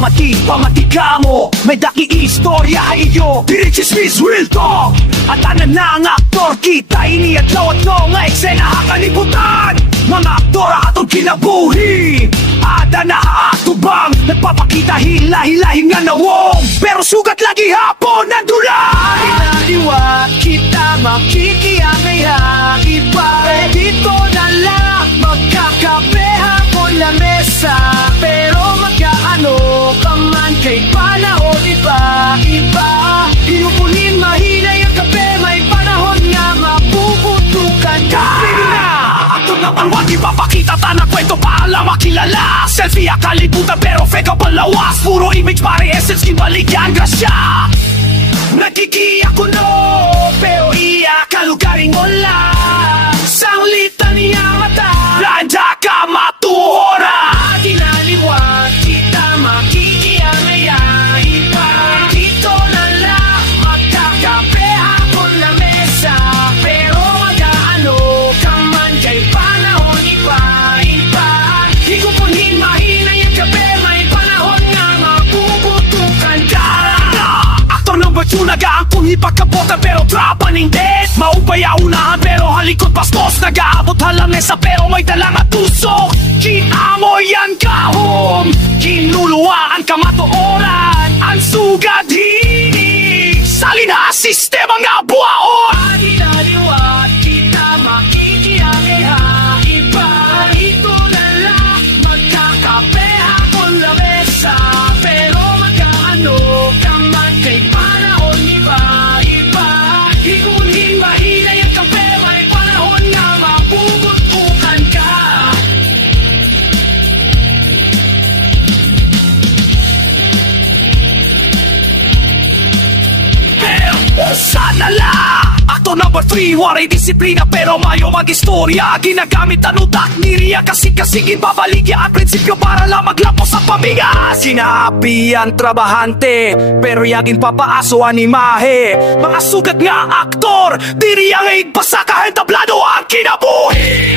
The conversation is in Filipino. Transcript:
pamati mo. May daki istorya iyo, diri chismis real talk. At tanan na ang aktor, kita ini at lawat-law nga eksena hakalibutan. Mga aktor atong kinabuhi, ada na atubang nagpapakita hila-hilahin nga nawong, pero sugat lagi hapon nandulay. Inaliwat kita makikiyangaya iba, dito na lang magkakape hapon na mesa. Pero magkaano ka man kay panahon iba-iba. Inupunin mahina yung kape, may panahon nga mapuputukan ka. Aktor na palwag, ipapakita tanang kwento para makilala. Selfie akalibutan pero fake ang palawas. Puro image pare essence, kibaligyan grasya. Nagigiyak ko no, pero iya kalugaring wala. Sanglitan niya mata, landa ka matuhora. Dinaliwat kita makikiyangaya iba, dito na lang magkakape hapon na mesa. Pero magkaano ka man kay panahon iba-iba. Higupunin mahina yung kape, may panahon nga mapuputukan ka. Aktor ng virtue nag-aangkong ipagkabotan pero trapa hindi. Maupaya unahan pero halikot bastos. Nag-aabot halamesa pero may dalang at tusok. Kinamoy ang kahom, kinuluwaan ka matuoran. Ang sugad hinig, salina sistema nga buhaon. Dinaliwat kita makikiyangaya iba, dito na lang magkakape hapon na mesa. Pero magkaano ka man kay panahon iba-iba. Higunin mahina yung kape, may panahon na mapuputukan ka. Sana la! Aktor number 3, waray disiplina pero mayo mag-istorya. Ginagamit ang utak ni Ria kasi-kasigin babaligya ang prinsipyo para lang maglapos sa pamiga. Sinapi ang trabahante pero yagin papaaso ang imahe. Mga sugat nga aktor, di Ria ngayon basa kahit tablado ang kinabuhi.